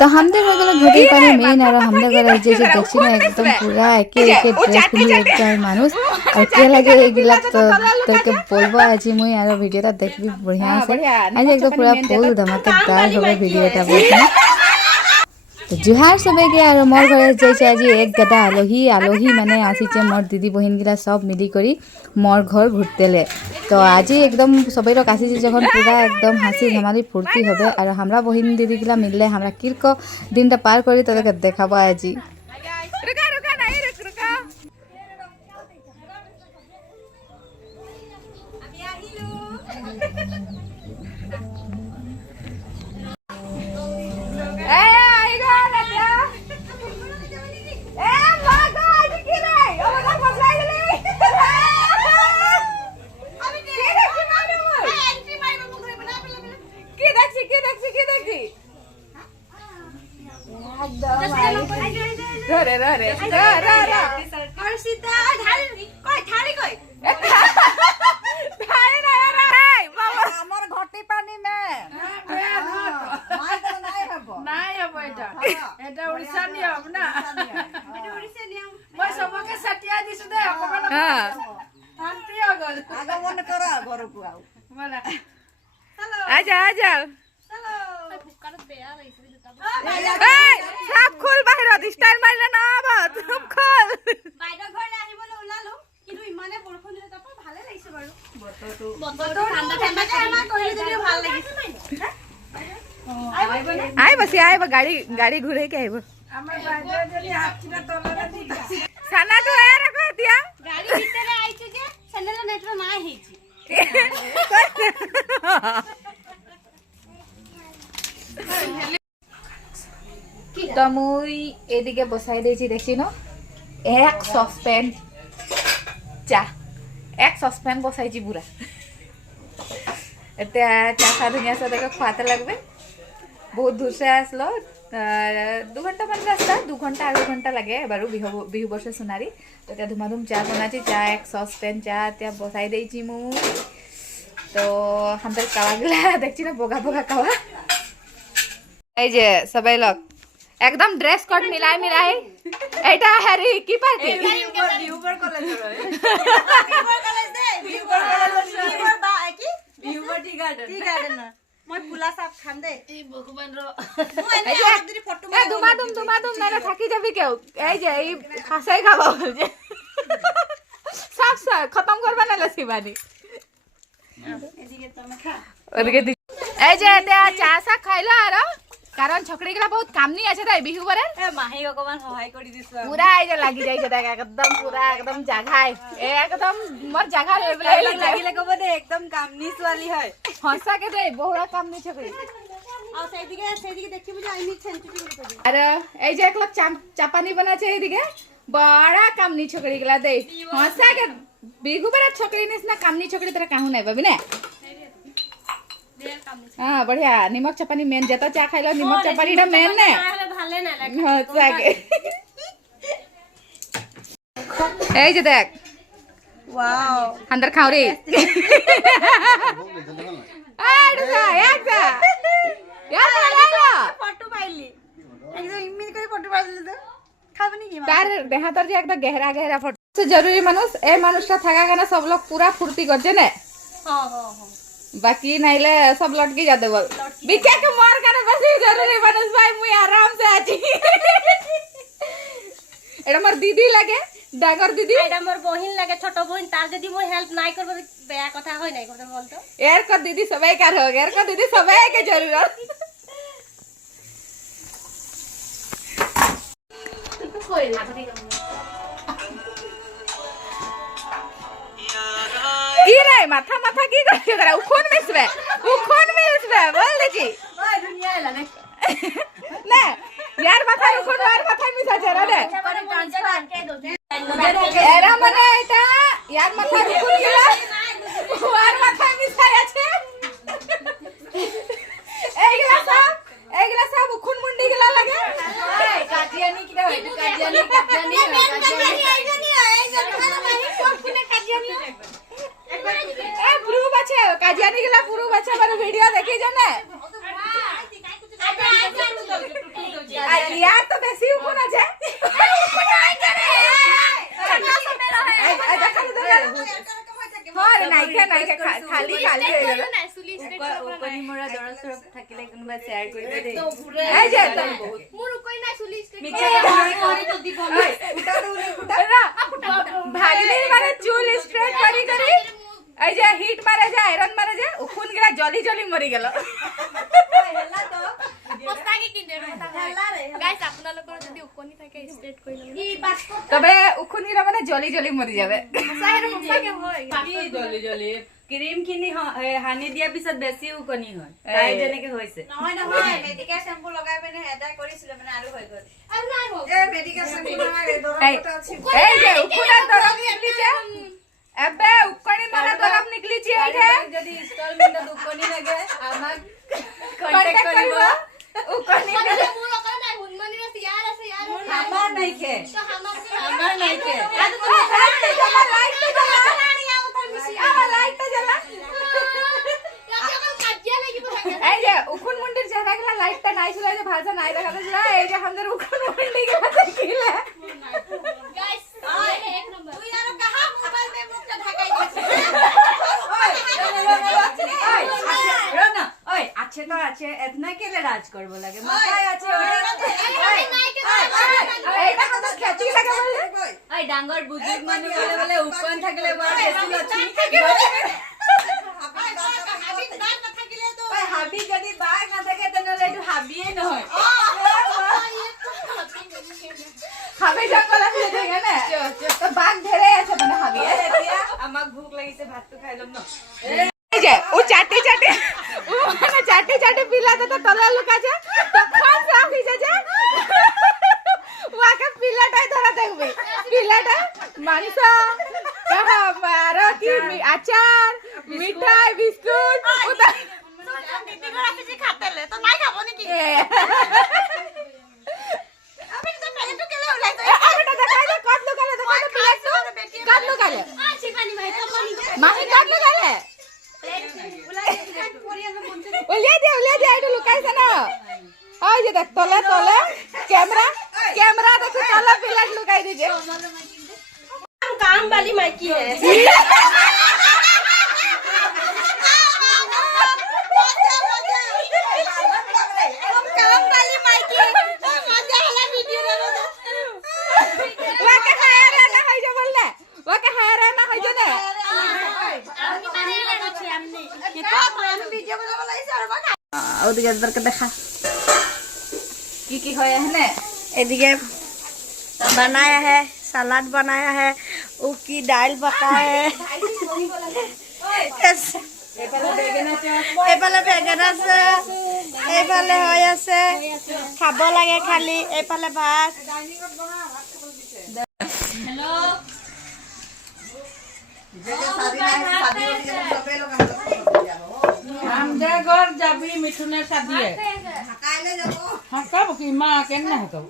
तो हमদের हो गलो घटी पानी मेन और हमদের घर जैसे देखছি না একদম পুরা একে একে ড্রেস পিন্ধি একদম মানুষ আর কে লাগে এগুলা তো তোকে বলবো আজ মুই আর ভিডিওটা দেখবি बढ़िया से आज एकदम पूरा फुल धमाकेदार হবে ভিডিওটা বলছি तो जुहार सबे के और मोर घरे जैसे आज एक गदा आलोही माने आसीचे मोर दीदी बहिन गिला सब मिली करी मोर घर घुरतेले तो आज एकदम सबे लोग आसीचे जखन पूरा एकदम हासि धमाली फुर्ती होबे और हमरा बहिन दीदी गिला मिलले हमरा किरको दिनटा पार करी तो देखाबो आज सब खोल बाहर स्टाइल मारले ना बात सब खोल বাইরে ঘরে আহিবলে ওলালো কিন্তু ইমানে বৰষুণ দিলে তাপা ভালে লাগিছে বাৰু বতৰটো ঠাণ্ডা ঠাণ্ডা আমাৰ কইলে দিলে ভাল লাগিছে আই বসি আই গাড়ি ঘুরে কে আইব আমার বাইরে যদি হাতছিনা তলরে দিগা সানা তো এর কইতিয়া গাড়ি ভিতরে আইছে যে স্যান্ডেল নেটর না হেইছি তো মুই এদিকে বসাই দিয়েছি দেখছি ন এক সসপ্যান বসাইছি পুরা এটা চা খা ধুনিয়া সে দেখে খাতে লাগবে বহুত দূর সে আসলো 2 ঘন্টা মান রাস্তা 2 ঘন্টা 2.5 ঘন্টা লাগে এবারও বিহু বর্ষে সোনারি তো এটা ধুমাধুম চা বনাচ্ছি চা এক সসপ্যান চা এতিয়া বসাই দিয়েছি মুই তো আমাদের কাওয়াগুলা দেখছি না বোগা বোগা কাওয়া এই যে সবাই লোক एकदम ड्रेस कोड मिलाई एटा हरी की party viewer college tea garden মই পুলা সাপ খাম দে এই ভগবান র মই আদরি ফটো এ দুমাদুম না থাকি যাবি কেউ এই যে এই খাসাই খাবা বলছে সব খতম করবা না লসিবানি এদিকে তুমি খা ওদিকে এই যে এটা চা সা খাইলা আর कारण छकड़ी गला बहुत काम नहीं আছে তাই বিহু পরে মাহি ভগবান সহায় কৰি দিছ পুরা এই যে লাগি যাইছে দেখ একদম পুরা একদম জাগায় একদম মোর জাগা লাগিলে কব দে একদম কামনি ছোৱালী হয় হসা কে দে বহুরা কামনি ছকড়ি আর সেইদিকে দেখি বুঝা আইনি সেন্সিটিভ করে আর এই যে একলা চাপানি বানাছে এইদিকে বড়া কামনি ছকড়ি গলা দে হসা কে বিহু পরে ছকড়ি নিস না কামনি ছকড়ি তোরা কাহু নাই পাবি না हाँ बढ़िया निमक चपानी मेन जेता चा खाइलो निमक चपानी डा मेन ने ভালে না লাগে হ্যাঁ লাগে এই যে দেখ ওয়াও अंदर খাও রে আড়া একদা ইয়ালা ফটো পাইলি একদম ইমিন করে ফটো পাইলি তো খাবনি কি তার দেহা তোর যে একদম গহরা ফটো সে জরুরি মানুষ এই মানুষটা থাকা কেন সব লোক পুরা ফুর্তি করছে না हां हां हां बाकी नाइले सब लटकी जाते बोल बिके के मार करे बस जरूरी बनस भाई मुई आराम से आजी एटा मोर दीदी लागे डागर दीदी एटा मोर बहिन लागे छोट बहिन तार जदी मोर हेल्प नाइ करबो बेया कथा होय नाइ करबो बोल तो एर कर दीदी सबे कार हो एर कर दीदी सबे के जरूरत कोई ना কি রে মাথা কি করছিস তোরা উখন মিশবে বল দেখি ওই দুনিয়া এলা দেখ না यार মাথা উখন আর মাথা মিশাছে রে এরা মানে এটা यार মাথা উখন গেলা আর মাথা মিশাই আছে এইগুলা সব উখন মুন্ডি গেলা লাগে কাজিয়ানি কি হয় কাজিয়ানি কাজিয়ানি গেলা পুরো বাচ্চা আমার ভিডিও দেখি জানে यार तो बेसी उखुन আছে খালি খালি হয়ে গেল ওকনি মোরা দৰব সৰব থাকিলে কোনোবা শেয়াৰ কৰিব দে এই যে মোৰ কই নাই চুলি স্ট্রেট কৰি তো দিব ফুটা তো ফুটা ভাগিলে মানে চুল স্ট্রেট কৰি কৰি এই যে হিট মারে যায় আয়রন মারে যায় উখুন গিলা জলি জলি মরি গেল হেলা তো পস্তাকি কিনে হেলা রে গাইস আপোনালোকৰ যদি উকনি থাকে স্ট্রেট কৰি লব কি বাস তবে উখুন গিলা মানে জলি জলি মরি যাবে সঁচাকে হয় কি জলি জলি ক্রিম কিনি হানি দিয়া পিছত বেছি উকনি হয় তাই যেনেকে হৈছে নহয় নহয় মেডিকেল শ্যাম্পু লগাই পেনে এটা কৰিছিল মানে আৰু হৈ গল আৰু নাই হ'ল এ মেডিকেল শ্যাম্পু লগাই দৰবটা আছে এই যে উখুনাৰ দৰব নিকলিছে এবে উকনি মারা দরব নিকলিছে এইটা যদি ইনস্টলমেন্টত উকনি লাগে আমাক কন্টাক্ট কৰিব উকনি লাগে মোৰ অকল নাই হুনমনি ৰে ইয়াৰ আছে ইয়াৰ আমাৰ নাই কে তো আমাৰ নাই কে আজ তুমি লাইট তো জ্বলা আমার লাইট তো জ্বলা এই যে উকুন মুন্ডির চেহারা গুলা লাইটটা নাই ছিল যে ভাজা নাই দেখা যাচ্ছে এই যে আমাদের উকুন মুন্ডি গুলা দেখিলে গাইস এক নম্বর তুই আর কাহা মোবাইল মে মুখটা ঢাকাই দিছিস রনা ওই আছে তো আছে এতনা কেলে রাজ করব লাগে মাথায় আছে এইটা কত খ্যাতি লাগে বলে ওই ডাঙ্গর বুজুর্গ মানুষ বলে বলে উকুন থাকলে বড় বেশি লক্ষ্মী হাবি যদি বাঘ না থাকে তেনেহলে এইটো হাবিয়ে নহয় হাবি জঙ্গল আছে দেখে না তো বাঘ ধরে আছে মানে হাবি এতিয়া আমাক ভুক লাগিছে ভাতটো খাই লম ন এই যে ও চাটি চাটি ও মানে চাটি চাটি পিলাতে তো তলা লুকাছে তখন সব ভিজে যায় ওকে পিলাটাই ধরা দেখবে পিলাটা মাংস কাহা মারো কি আচার মিঠাই বিস্কুট দিদি করে কিছু খাতেলে তো নাই খাবো নাকি আমি তো প্লেটটো কেলে উলাই তো আমি তো দেখাই দে কত লুকালে দেখো তো প্লেটটো কত লুকালে আছে পানি ভাই কপানি মাহি কত লুকালে উলিয়া দে এটা লুকাইছে না ওই যে দেখ তলে তলে ক্যামেরা দেখো তলে প্লেট লুকাই দিছে काम वाली माइकी है काम वाली माइकी मजा आला वीडियो रे वाके हायरा ना होय जे बोलले वाके हायरा ना होय जे ने আমি মানে লাগছে আমনে কি তো আমি ভিডিও বানাবো লাইছে আর বাকা ওদিকে দরকার দেখা কি হয় है ने এদিকে बनाया है सलाद बनाया है उकी दाल पकाया है एफाले बेगेन আছে एफाले হয় আছে খাব লাগে খালি एफाले ভাত हेलो हमदे घर जाबी मिठुने शादी है काले जाबो हां कब की मां केने हतो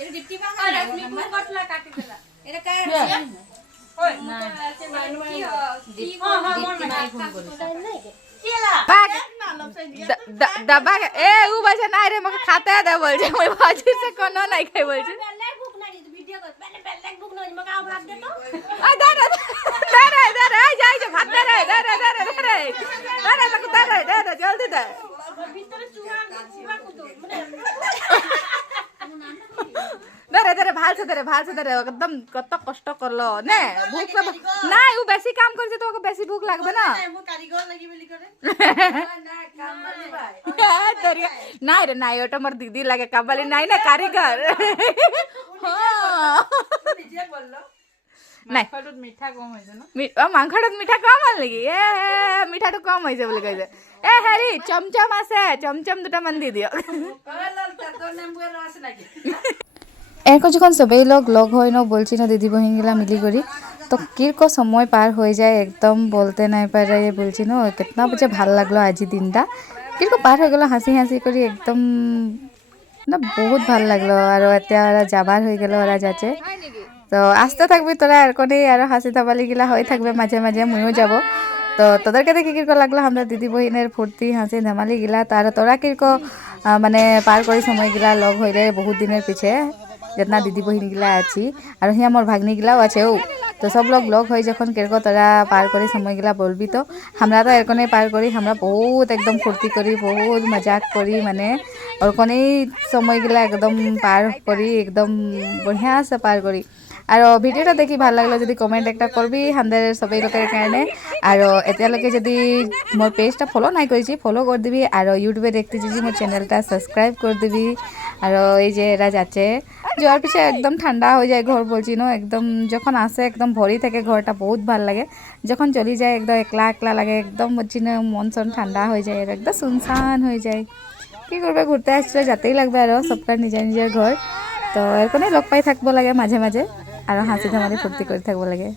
এর গিফটি বাঙা রাখনি পুরো কটলা কাটি দিলা এটা কার আছে ওই না আছে মানু কি কি গিফটি মাই ফোন করে কেলা না লপসাই দিয়া দবা এ ও বসে না রে মকে খাতে দে বলছে মই ভাজি সে কোন নাই খাই বলছে বেলে ভুক না ভিডিও কর বেলে ভুক না মকে আও ভাত দে তো আ দে আই যাই যে ভাত দে দে জলদি দে ভিতরে চুরা কুতো ধরে ভালছে ধরে একদম কত কষ্ট করলো নে ভুক নাই ও বেশি কাম করছে তো ওকে বেশি ভুক লাগবে না কারিগর লাগি বলি করে না কামবালি ভাই তোরিয়া নাই রে নাই ওটা মোর দিদি লাগে কামবালি নাই না কারিগর নিজে বললো মাংসটোত মিঠা কম হইছে না মাংসটোত মিঠা কম হল লাগি মিঠাটো কম হইছে বলি কইছে এ হেৰি চমচম আছে চমচম দুটা মান দি দিও এরকম যখন সবাই লোক লগ হয় না বলছি না দিদি বহিনগুলা মিলি করি তো কিরকম সময় পার হয়ে যায় একদম বলতে নাই পারে বলছি না কিतना मुझे ভাল লাগলো আজি দিনটা কিরকম পার হয়ে গেল হাসি হাসি করি একদম না বহুত ভাল লাগলো আর এতিয়া ওরা যাবার হয়ে গেল ওরা যাচ্ছে তো আসতে থাকবি তোরা এরকমই আর হাসি তাবালি গিলা হয়ে থাকবে মাঝে মাঝে মুইও যাব তো তোদেরকে দেখে কিরকম লাগলো আমরা দিদি বহিনের ফুর্তি হাসি ধেমালি গিলা তার তোরা কিরকম মানে পাৰ কৰি সময়গিলা লগ হইলে বহুত দিনের পিছে जितना दीदी बहन गिला अच्छी और हिया मोर भाग्नी गिलाও আছে ও तो सब लोग लग হই যখন কেরকো তোরা পার করে সময়গুলা বলবি তো আমরা তো এরকনে পার করি আমরা বহুত একদম ফুর্তি করি বহুত মজাক করি মানে ওরকনেই সময়গুলা একদম পার করি একদম বঢ়িয়া সে পার করি আর ভিডিওটা দেখি ভাল লাগলো যদি কমেন্ট একটা করবি আমাদের সবাই লোকের কারণে আর এতিয়ালৈকে যদি মোর পেজটা ফলো নাই করেছি ফলো করে দিবি আর ইউটিউবে দেখতে যদি মোর চ্যানেলটা সাবস্ক্রাইব করে দিবি আর এই যে এরা যাচ্ছে যাওয়ার পিছে একদম ঠান্ডা হয়ে যায় ঘর বলছি না একদম যখন আসে একদম ভরি থাকে ঘরটা বহুত ভাল লাগে যখন চলে যায় একদম একলা একলা লাগে একদম বলছি না মন সন ঠান্ডা হয়ে যায় আর একদম শুনশান হয়ে যায় কি করবে ঘুরতে আসলে যাতেই লাগবে আর সবটার নিজের নিজের ঘর তো এরকমই লগ পাই থাকবো লাগে মাঝে মাঝে আর হাসি ধেমালি ফুর্তি করে থাকবো লাগে।